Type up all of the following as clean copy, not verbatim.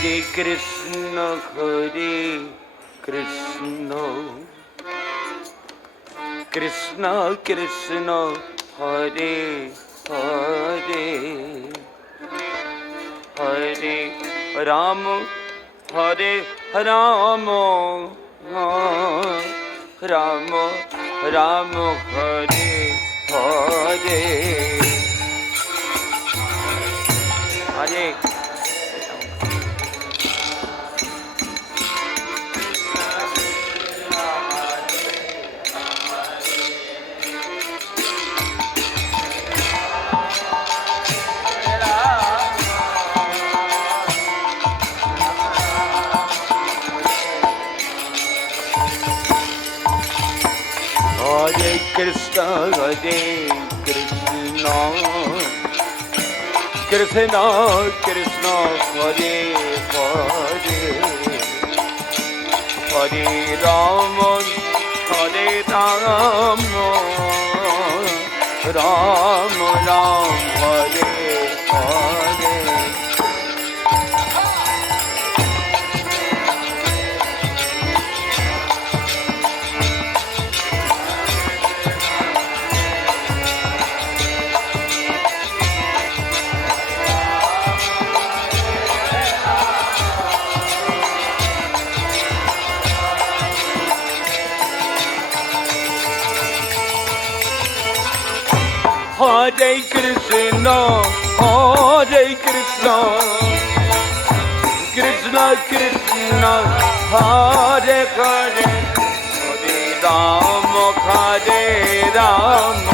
Hare Krishna, Krishna Krishna, Hare Hare, Hare Ram, Hare Ram, Ram Ram, Hare Hare, Hare Krishna, Hare Krishna, Krishna Krishna, Hare Hare, Hare Rama, Hare Rama, Rama Rama, Hare Hare. Hare Krishna, Hare Krishna, Krishna Krishna, Hare Hare, Hare Rama, Hare Rama,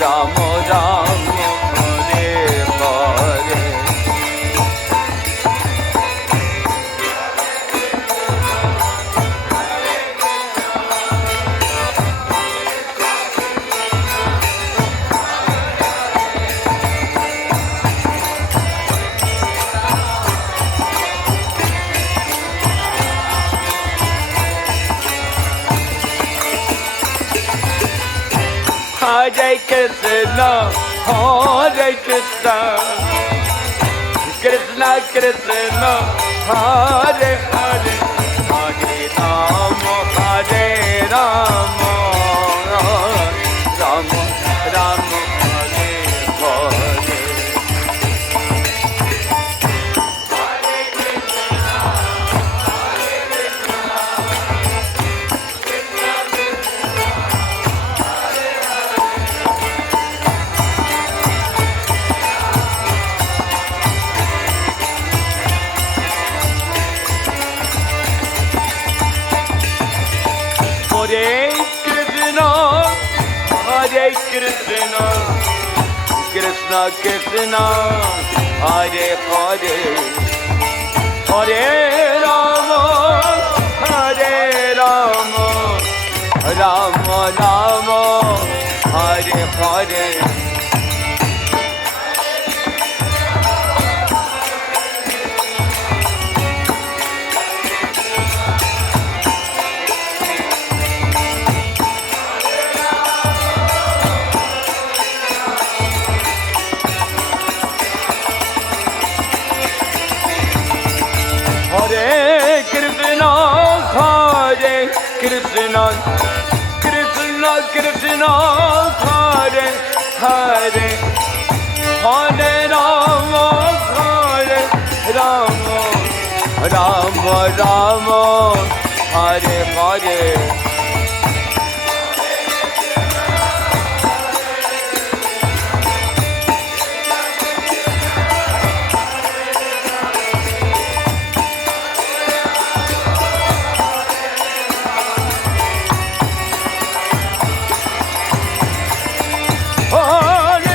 Rama Rama, Hare Hare. Hare Krishna, Hare Krishna, Krishna Krishna, Hare Hare, Hare Rama, Hare Rama, Rama Rama, Hare Hare. Hare Krishna, Krishna Krishna, Hare Hare, Hare Rama, Hare Rama, Rama Rama, Hare Hare. Hare Krishna, Hare Krishna, Krishna Krishna, Hare Hare, Hare Rama, Hare Rama, Rama Rama, Hare Hare. Hare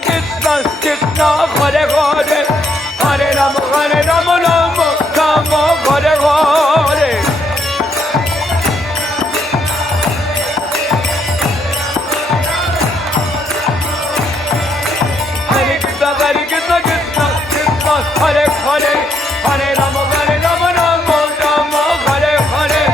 Krishna Krishna Hare Hare Hare Rama Rama Rama Hare Hare Hare Krishna Krishna Krishna Hare Hare Hare Rama Rama Rama Hare Hare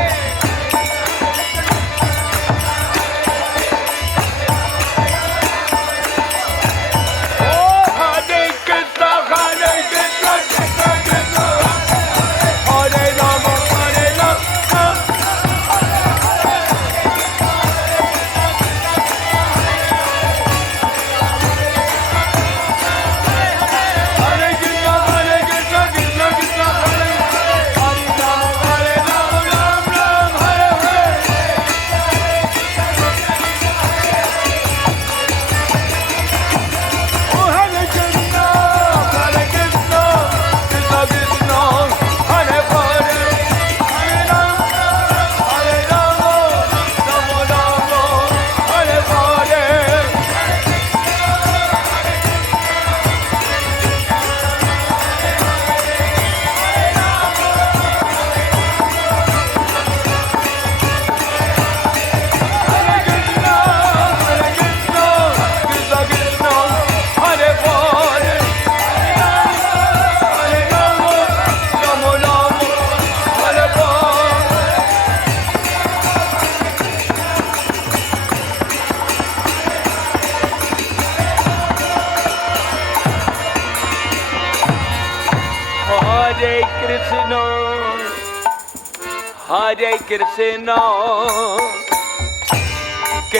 Hare Krishna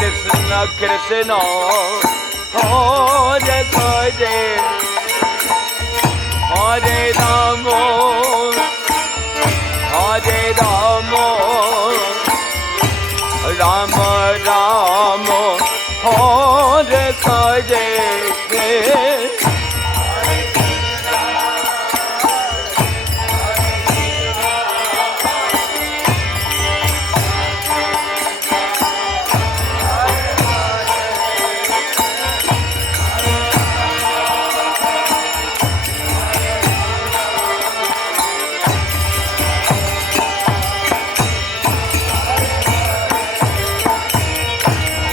Krishna Krishna Hare Hare Hare Rama Hare Rama Rama Rama Hare Hare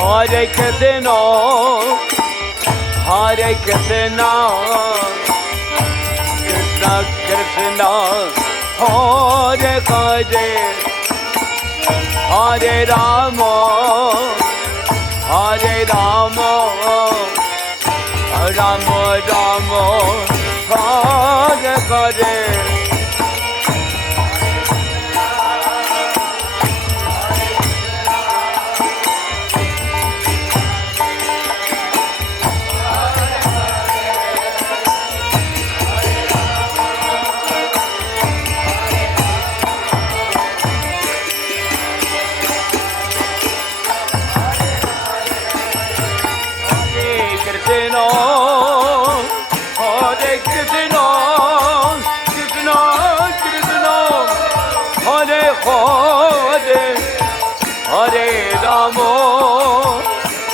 Hare Krishna, Hare Krishna, Krishna Krishna, Hare Hare, Hare Rama, Hare Rama, Rama Rama, Hare Hare.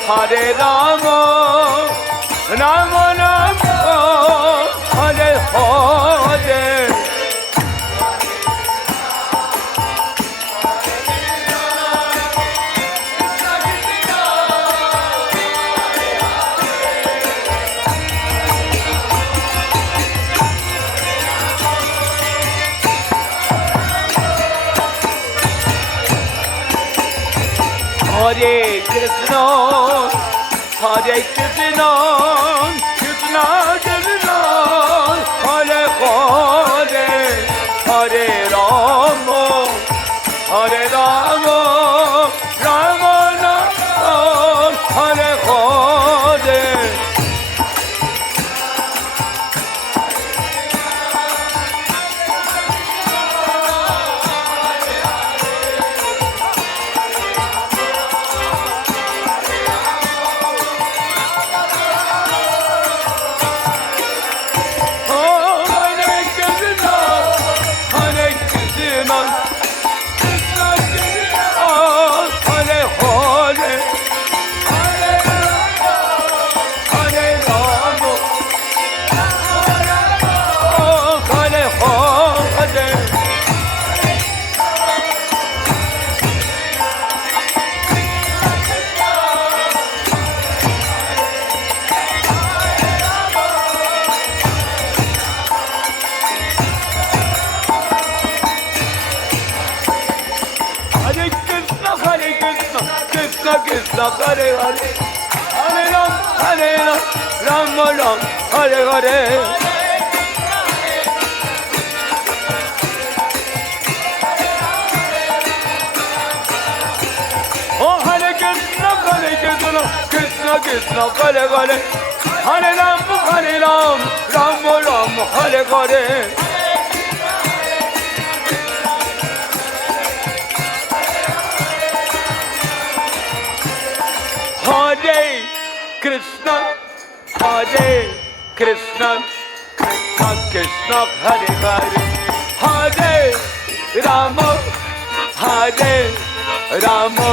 Hare Rama, Rama Rama, Hare Hare. Hare Krishna, Hare Krishna, Krishna Krishna, Hare Hare, Hare Rama, Hare Rama, Rama Rama, Hare Hare. Hare Krishna, Krishna Krishna, Hare Hare, Hare Ram, Ram Ram, Hare Hare. Oh, Hare Krishna, Krishna Krishna, Hare Hare, Hare Ram, Ram Ram, Hare Hare. Hare Krishna, Krishna Krishna, Hare Hare, Hare Rama,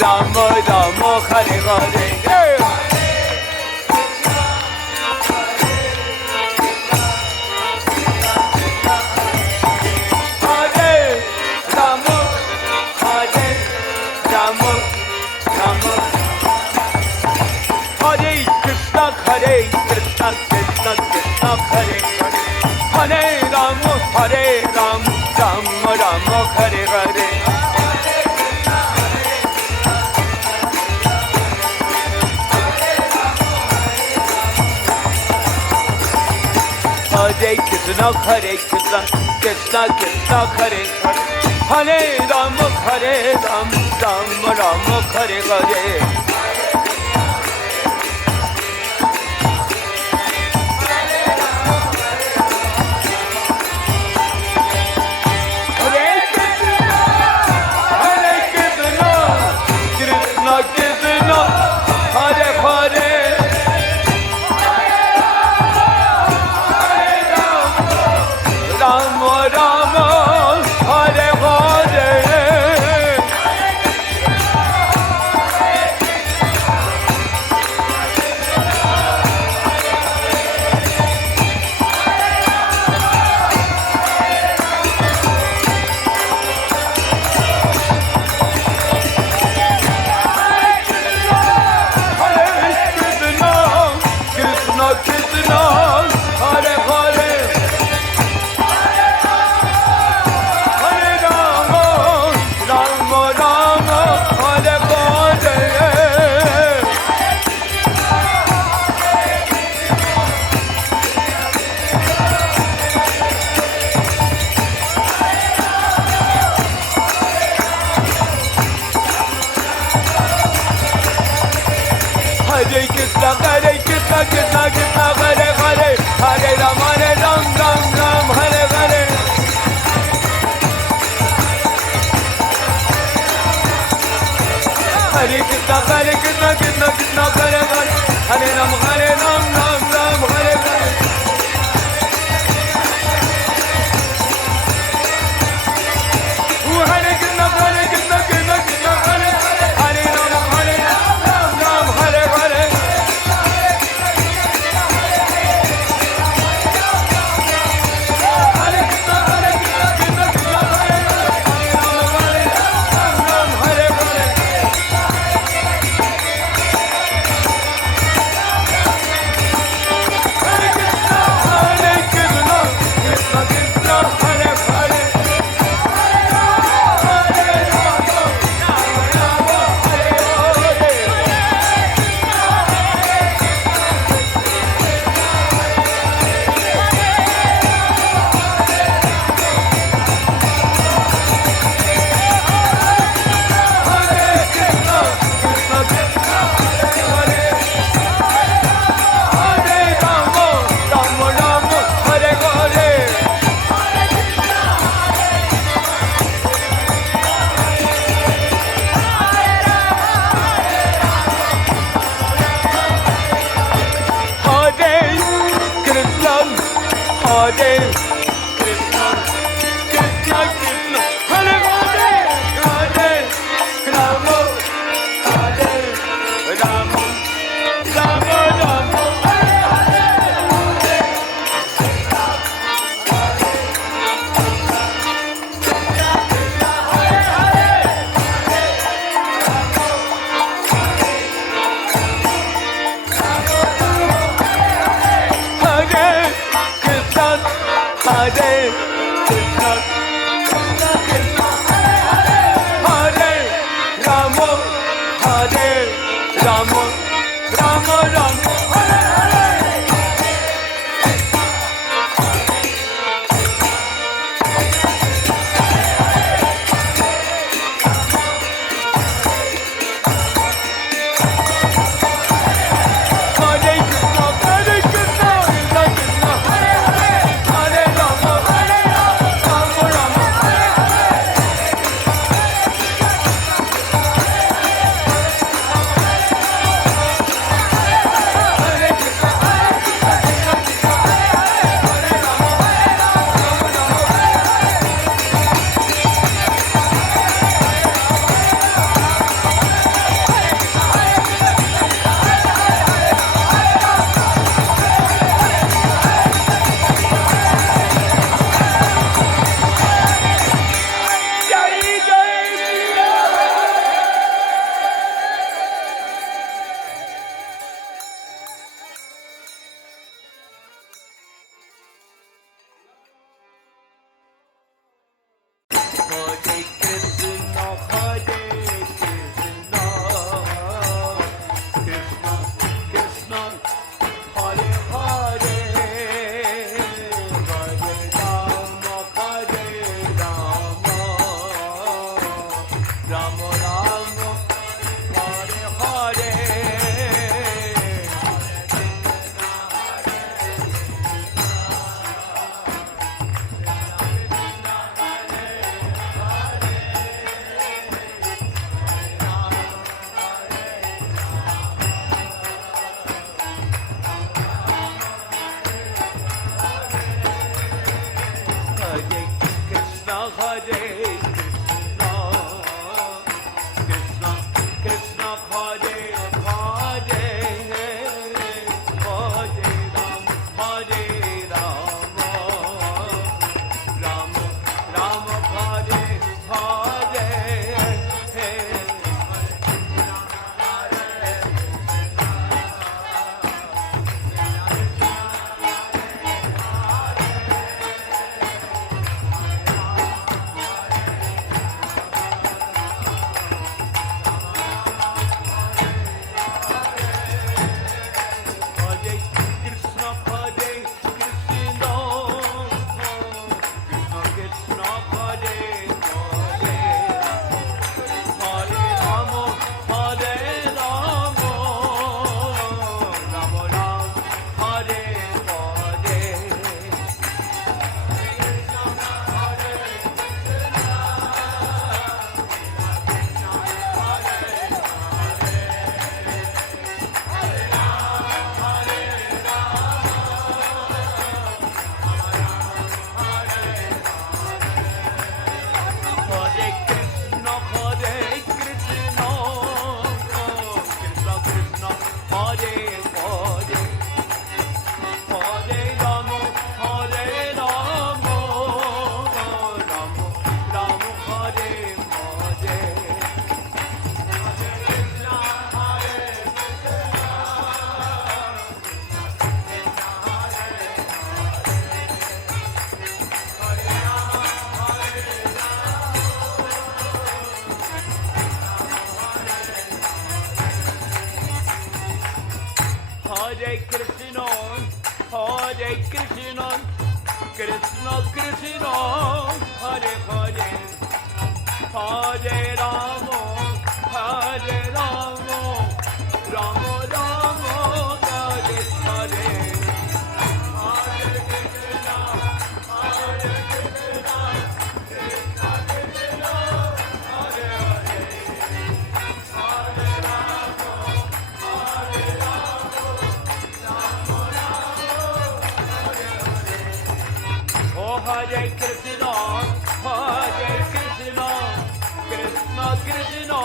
Rama Rama, Hare Hare. Hare Krishna, Krishna Krishna, Hare Hare, Hare Rama, Rama Rama, Hare Hare. Hare Krishna, Krishna Krishna, Hare Hare, Hare Rama, Rama Rama, Hare Hare. Hare Krishna, Krishna Krishna, Hare Hare, Hare Ram, Ram Ram, Hare Hare. Hare Krishna, Krishna Krishna, Hare Hare, Hare Ram, Ram Ram, Hare Hare. Hare Krishna, Krishna Krishna, Hare Hare, Hare Ram, Ram Ram, Hare Hare. Hare Krishna, Krishna Krishna, Hare Hare, Hare Ram, Ram Ram, Hare Hare. Hare Hare Krishna, Hare Krishna, Krishna Krishna, Hare Hare, Hare Rama, Hare Rama, Rama Rama, Hare Hare. Hare Krishna, Hare Krishna, Krishna Krishna, Hare Hare, Hare Rama, Hare Rama, Rama Rama, Hare Hare. Oh Hare Krishna, Hare Krishna, Krishna Krishna,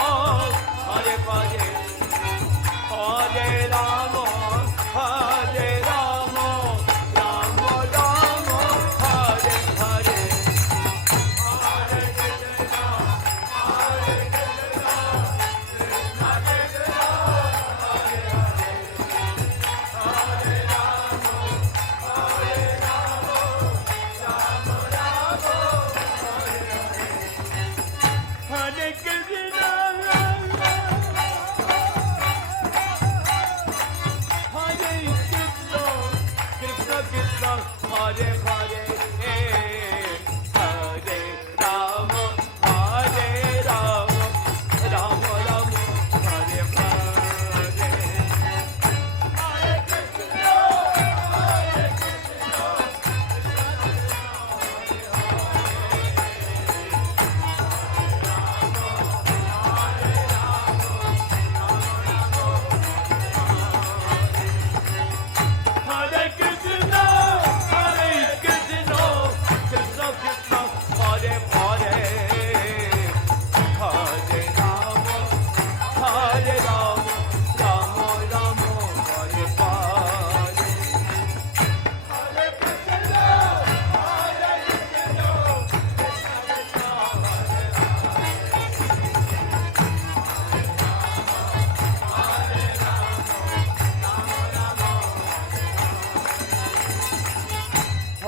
Hare Hare, Hare Rama, Hare Rama, Rama Rama, Hare Hare. Hare Krishna, Hare Krishna, Krishna Krishna, Hare Hare, Hare Rama, Hare Rama, Rama Rama, Hare Hare. Hare Krishna, Hare Krishna, Krishna Krishna, Hare Hare, Hare Rama, Hare Rama, Rama Rama, Hare Hare.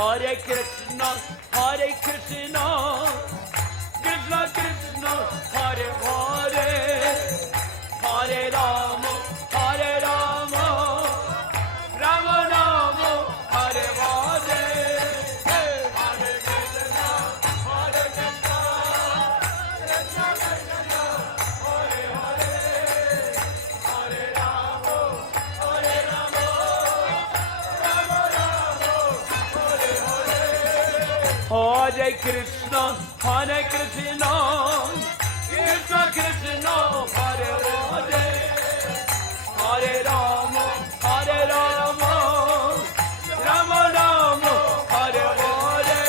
Hare Krishna, Hare Krishna, Hare Krishna, Hare Krishna, Krishna Krishna, Hare Hare, Hare Rama, Hare Rama, Rama Rama, Hare Hare. Hare Krishna, Hare Krishna, Krishna Krishna, Hare Hare Krishna, Hare Krishna, Krishna Krishna, Hare Hare, Hare Rama, Hare Rama, Rama Rama, Hare Hare. Hare Krishna, Hare Krishna, Krishna Krishna, Hare Hare, Hare Rama, Hare Rama, Rama Rama, Hare Hare.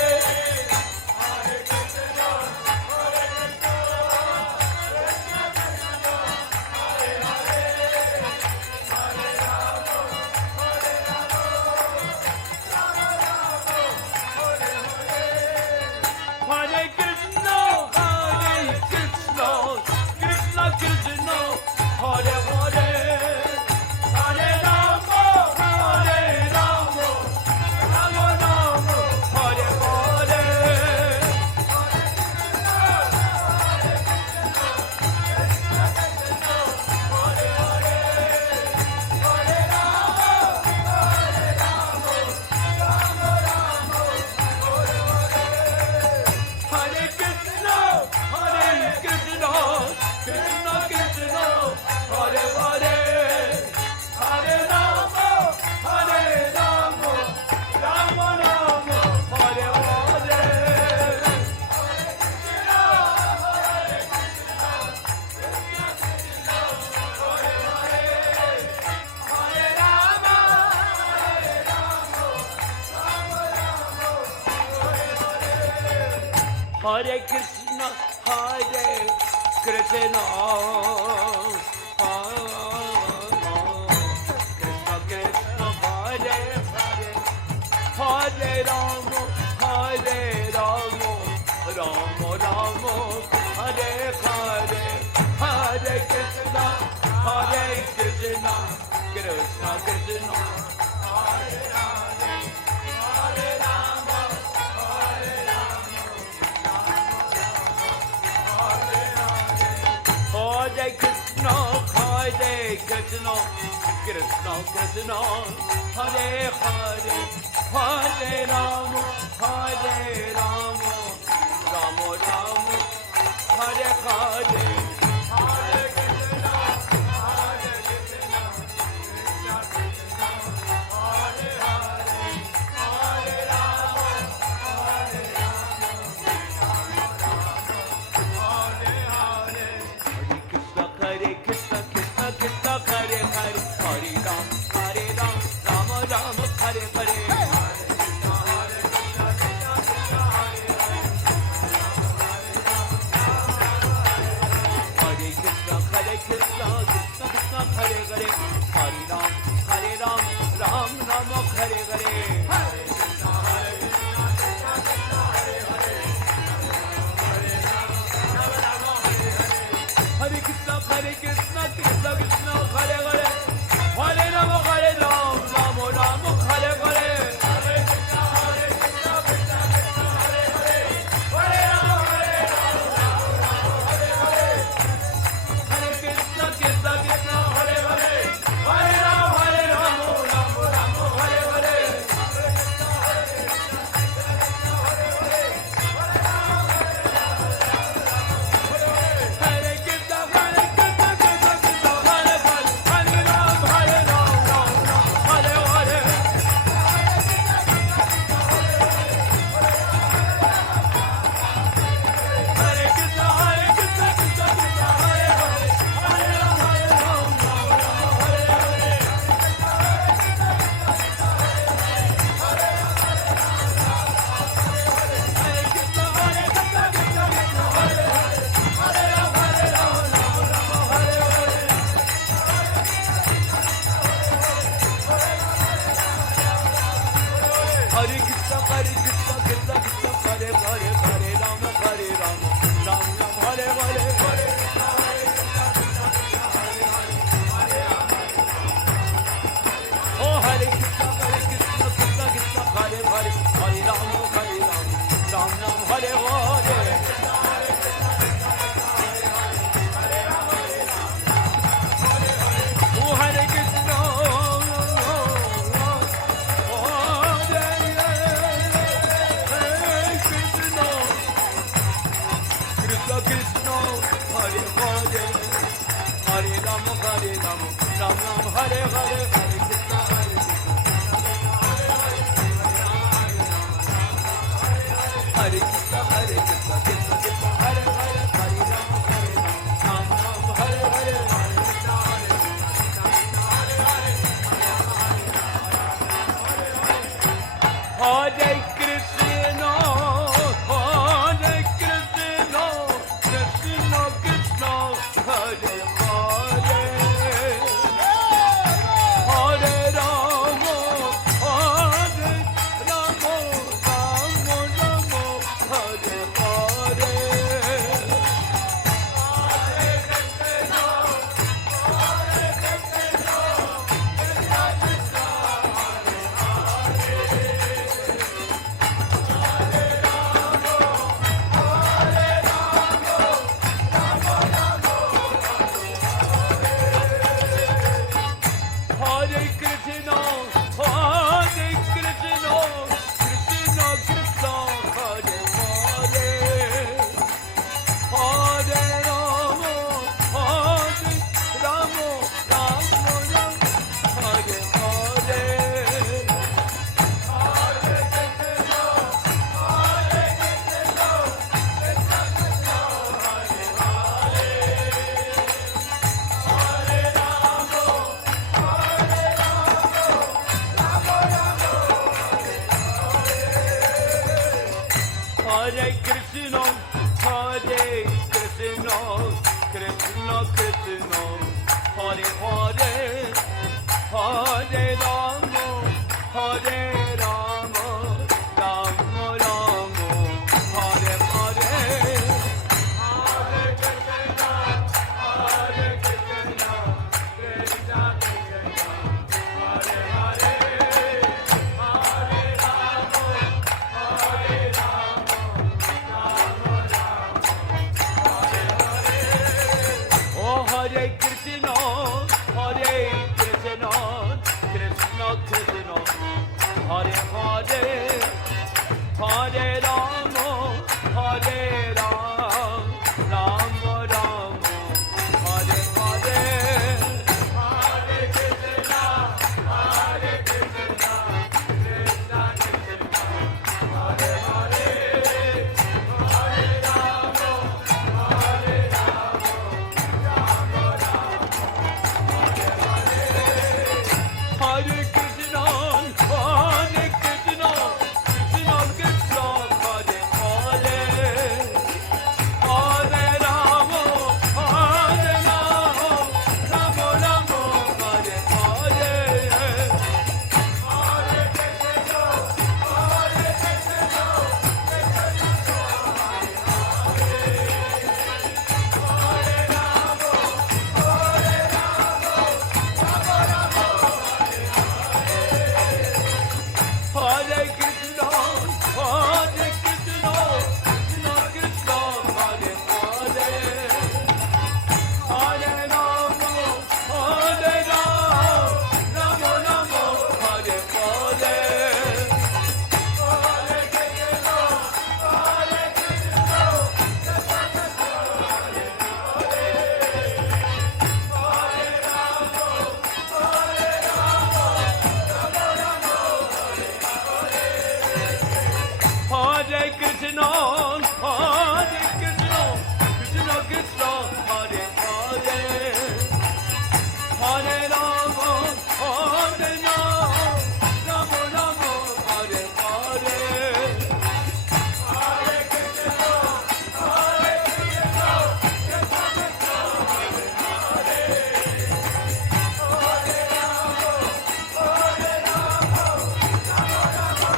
Hare Krishna, Hare Krishna, Krishna Krishna, Hare Hare, Hare Rama, Hare Rama, Rama Rama, Hare Hare. Hare Krishna, Hare Krishna, Krishna Krishna, Hare Hare, Hare Rama, Hare Rama, Rama Rama, Hare Hare. Hare Krishna, Hare Krishna, Krishna Krishna, Hare Hare, Hare Rama, Hare Rama, Rama Rama, Hare Hare. Hare Krishna, Hare Krishna, Krishna Krishna, Hare Hare, Hare Rama, Hare Rama, Rama Rama, Hare Hare. Hare Krishna, Hare Krishna, Krishna Krishna, Hare Hare, Hare Rama, Hare Rama, Rama Rama, Hare Hare, Hare Krishna, Hare Krishna, Krishna Krishna, Hare Hare, Hare Rama, Hare Rama, Hare Krishna, Hare Hare Krishna, Krishna Krishna, Hare Hare, Hare Rama, Hare Rama, Rama Rama, Hare Hare. Hare Krishna, Hare Krishna, Krishna Krishna, Hare Hare, Hare Rama, Hare Rama, Rama Rama, Hare Hare. Hare Krishna, Krishna Krishna, Hare Hare, Hare Ram, Rama Rama, Hare Hare. Hare Krishna, Krishna Krishna, Hare Hare, Hare Ram, Ram Rama, Hare Hare. Hare Krishna, Krishna Krishna, Hare Hare, Hare Rama, Hare Hare. Hare Krishna, Krishna Krishna, Hare Hare, Hare Rama, Hare Ram, Rama Rama, Hare Hare. Hare Krishna, Krishna Krishna, Hare Hare, Hare Rama, Hare Ram, Rama Rama, Hare Hare. Hare Krishna, Krishna Krishna, Hare Hare, Hare Rama, Hare Rama, Rama Rama, Hare Hare. Hare Krishna, Krishna Krishna, Hare Hare, Hare Ram, Hare Ram, Rama Rama, Hare Hare. Hare Krishna, Krishna Krishna, Hare Hare, Hare Ram, Hare Ram, Rama Rama, Hare Hare. Hare Krishna, Krishna Krishna, Hare Hare, Hare Ram, Hare Ram, Rama Rama, Hare Hare. Hare Krishna, Krishna Krishna, Hare Hare, Hare Rama, Hare Rama, Rama Rama, Hare Hare. Hare Krishna, Oh Hare Krishna, Krishna Krishna, Hare Hare, Hare Rama, Hare Rama, Rama Rama, Hare Hare. Oh Hare Krishna, Krishna Krishna, Hare Hare, Hare Rama, Hare Rama, Rama Rama, Hare Hare. Hare Krishna, Hare Krishna, Krishna Krishna, Hare Hare, Hare Rama, Hare Rama, Rama Rama, Hare Hare. Hare Krishna, Hare Krishna, Krishna Krishna, Hare Hare, Hare Rama, Hare Rama, Rama Rama, Hare Hare. Hare Krishna, Hare Krishna, Krishna Krishna, Hare Hare, Hare Rama, Hare Rama, Rama Rama, Hare Hare. Hare Krishna, Hare Krishna, Krishna Krishna, Hare Hare, Hare Rama, Hare Rama, Rama Rama, Hare Hare. Hare Krishna, Hare Krishna, Krishna Krishna, Hare Hare, Hare Rama, Hare Rama, Rama Rama, Hare Hare. Oh Hare Krishna, Hare Krishna, Krishna Krishna, Hare Hare, Hare Rama, Hare Ram, Rama Rama, Hare Hare, Hare Krishna, Hare Krishna, Krishna Krishna, Hare Hare, Hare Rama, Hare Rama, Rama Rama, Hare Krishna, Hare Krishna, Krishna Krishna, Hare Hare, Hare Rama, Hare Rama, Rama Rama, Hare Hare, Hare Krishna, Hare Krishna, Hare Krishna, Hare Krishna, Krishna Krishna, Hare Hare, Hare Rama, Hare Rama, Rama Rama, Hare Hare, Hare Krishna, Hare Krishna, Hare Krishna, Hare Krishna, Krishna Krishna, Hare Hare, Hare Rama, Hare Rama, Rama Rama, Hare Hare, Hare Krishna, Hare Krishna, Krishna Krishna, Hare Hare, Hare Rama, Hare Rama, Rama Rama,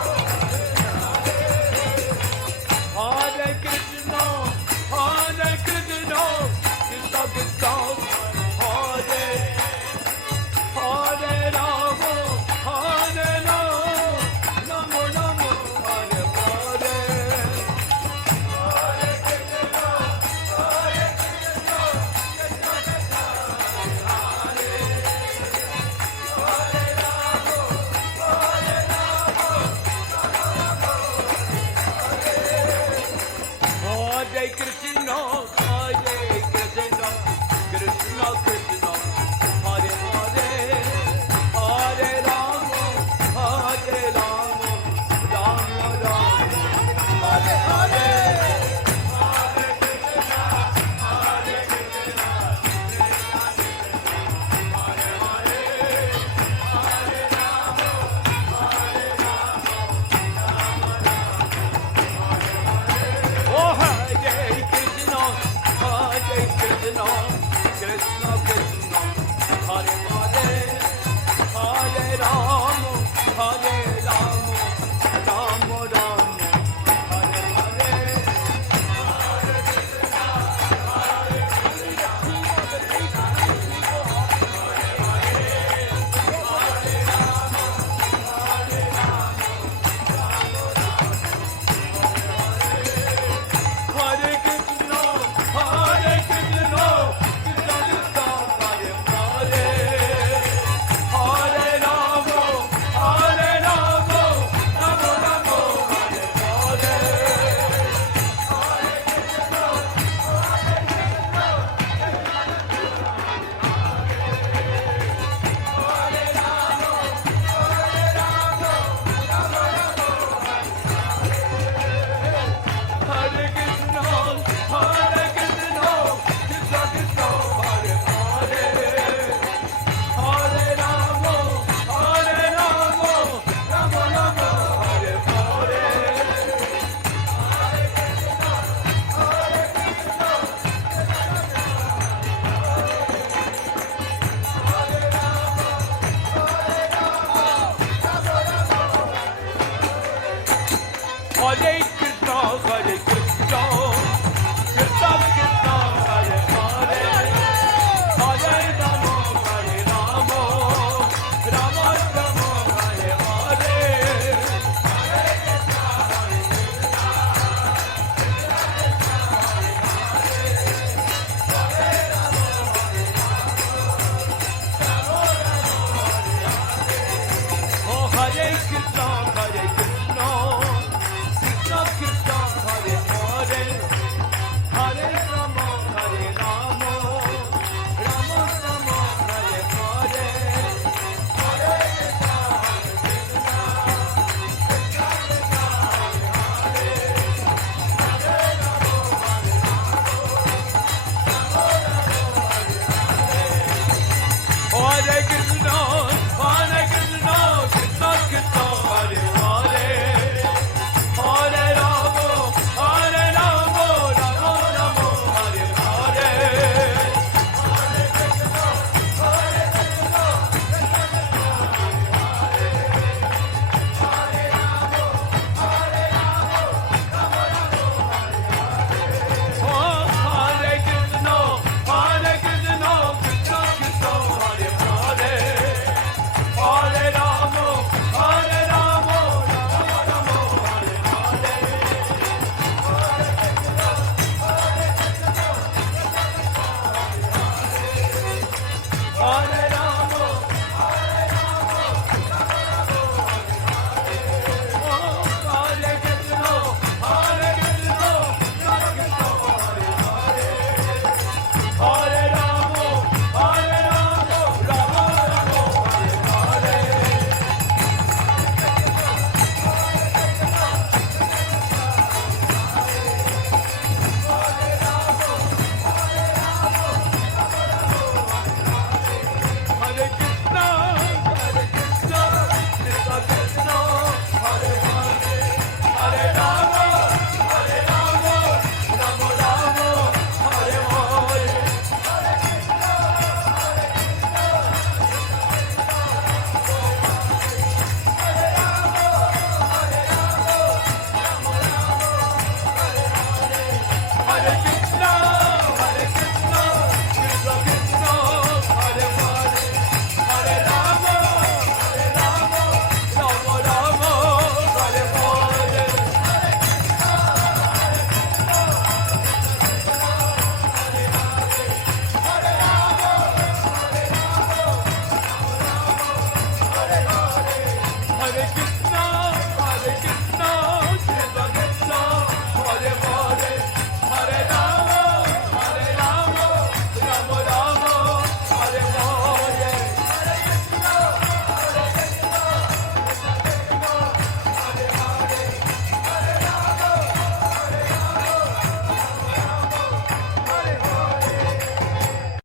Hare Krishna, Hare Krishna, Krishna Krishna, Hare, Hare Rama, Hare Rama, Rama Rama, Hare Hare, Hare Krishna, Hare Krishna, Krishna Krishna, Hare Hare, Hare Rama, Hare Rama, Hare Krishna, Hare Krishna, Krishna Krishna,